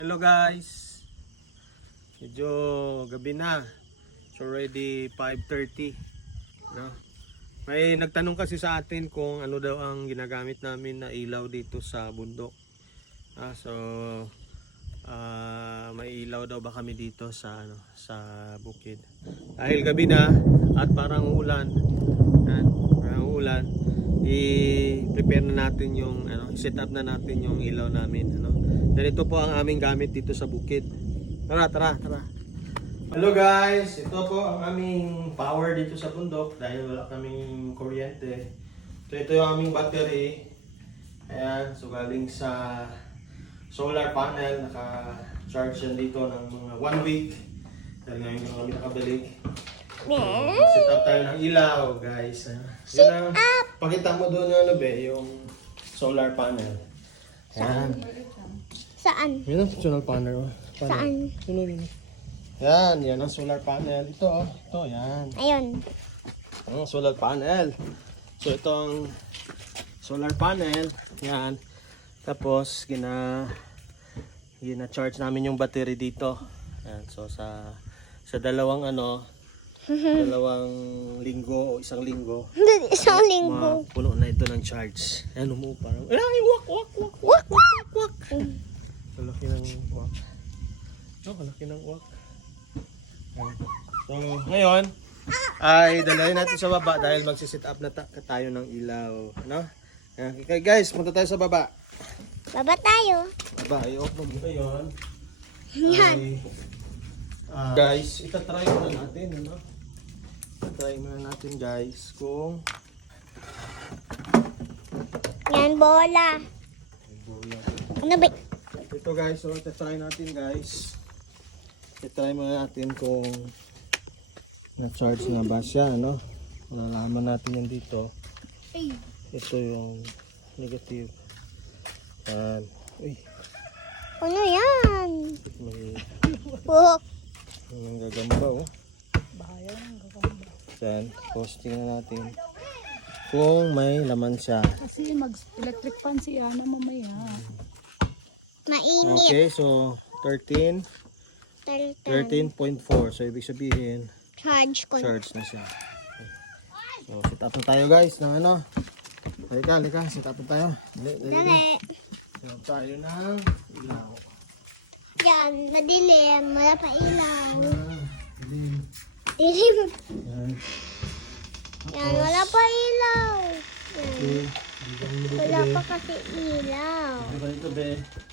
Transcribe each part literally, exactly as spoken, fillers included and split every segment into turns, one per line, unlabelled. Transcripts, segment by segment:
Hello guys, medyo gabi na, so already five thirty, no? May nagtanong kasi sa atin kung ano daw ang ginagamit namin na ilaw dito sa bundok. Ah, so uh, may ilaw daw ba kami dito sa ano, sa bukid dahil gabi na at parang ulan. Yan, parang ulan, i-prepare na natin yung ano, set up na natin yung ilaw namin, ano. Ganito po ang aming gamit dito sa bukid. Tara, tara, tara. Hello guys, ito po ang aming power dito sa bundok dahil wala kaming kuryente. So ito yung aming battery. Ayan, so galing sa solar panel, naka-charge yan dito ng mga one week. Dahil ngayon yung kami nakabalik. So, set up tayo ng ilaw guys. Yun ang, pakita mo doon yung ano be, yung solar panel. Ayan.
Saan?
Yan ang solar panel. panel.
Saan?
Sunod yun. Yan, yan ang solar panel. Ito oh, ito, yan.
Ayun.
Ang solar panel. So itong solar panel, yan. Tapos gina gina-charge namin yung battery dito. Yan, so sa sa dalawang ano, dalawang linggo o isang linggo,
Isang linggo.
puno na ito ng charge. Ayan, umuo parang, ay, wak, wak, wak, wak, wak, wak. Kalaki ng wak. Oh, kalaki ng wak. Ayan. So, ngayon, ay dalayan natin sa baba dahil magsisit up na ta tayo ng ilaw. No? Ayan. Okay guys, punta tayo sa baba.
Baba tayo.
Baba, i-off mo ngayon.
Yan.
Ay, ah, guys, itatry muna natin. Ano? Itatry muna natin guys kung
Yan, bola. Ano ba?
ito guys, so itatry natin guys. Itatry muna natin kung na-charge na ba siya, no? Malalaman natin yan dito. Ito yung negative. Yan. Uy,
Ano yan?
may
Buhok.
may gagamba oh. Yan, posting na natin kung may laman siya.
Kasi mag-electric fan si Ana mamaya.
Mainit.
Okay, so thirteen, thirteen point four. So ibig sabihin,
Charge ko.
charge na siya. So set up na tayo guys ng ano. Halika, halika, set up na tayo. Dali, dali, dali.
Dali.
Set up tayo ng ilaw.
Yan, madilim. Wala pa ilaw.
Ah, dali.
Dilim.
Yan.
Yan, wala pa ilaw. Yan.
Okay. Dito dito,
Wala
be.
pa kasi ilaw.
Dito dito be.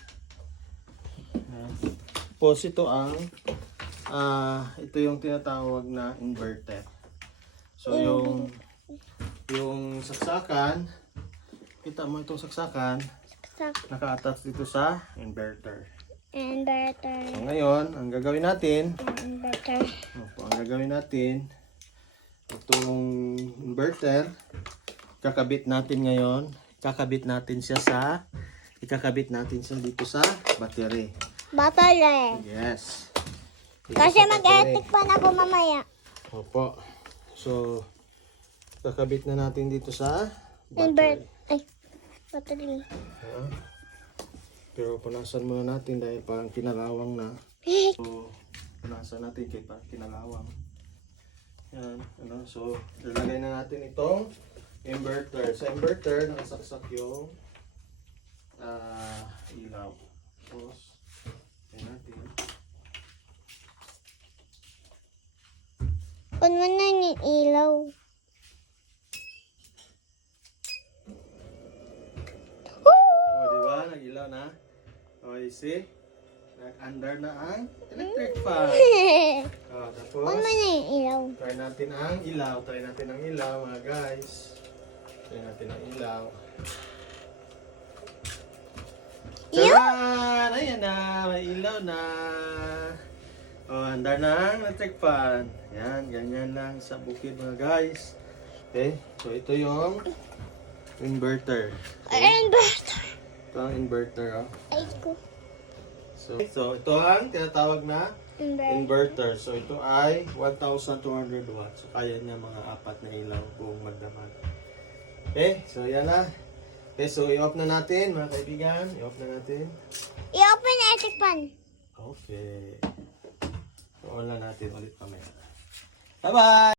Yan. Tapos ito ang ah ito yung tinatawag na inverter. So yung yung saksakan, kita mo itong saksakan,
Sa
naka-attach dito sa inverter.
inverter.
So ngayon, ang gagawin natin,
Inverter.
opo, ang gagawin natin, itong inverter, kakabit natin ngayon, kakabit natin siya sa, ikakabit natin siya dito sa battery.
Battery.
Yes. Dito
Kasi
sa
mag-electric
battery.
pan ako mamaya.
Opo. So, kakabit na natin dito sa
Invert.
battery.
Ay, battery.
Ayan. Pero punasan muna natin dahil parang kinalawang na. So, punasan natin kay parang kinalawang. Yan, ano, so lalagay na natin itong inverter. Sa inverter, nakasaksak yung ah, ilaw. Tapos, lagay natin.
On mo na yung ilaw.
Oh, di ba? Nag-ilaw na. Oh, you see? Nag-under na ang electric fan. Oh, tapos,
On mo na yung ilaw.
try natin ang ilaw. Try natin ang ilaw, mga guys. Try natin ang ilaw. Tcharan! Ayan na, may ilaw na. Oh, andar na ang electric fan. Yan, ganyan lang sa bukid mga guys. Okay, so ito yung inverter.
Inverter.
Ito ang inverter, oh.
Ay ko.
So, so ito ang tinatawag na
Inverter.
inverter. So ito ay one thousand two hundred watts. So kaya niya mga apat na ilaw kung magdamag. Okay, so yan na. Okay, so i-off na natin mga kaibigan. I-off na natin.
I-open electric pan.
Okay. On na natin ulit mamaya. Bye-bye!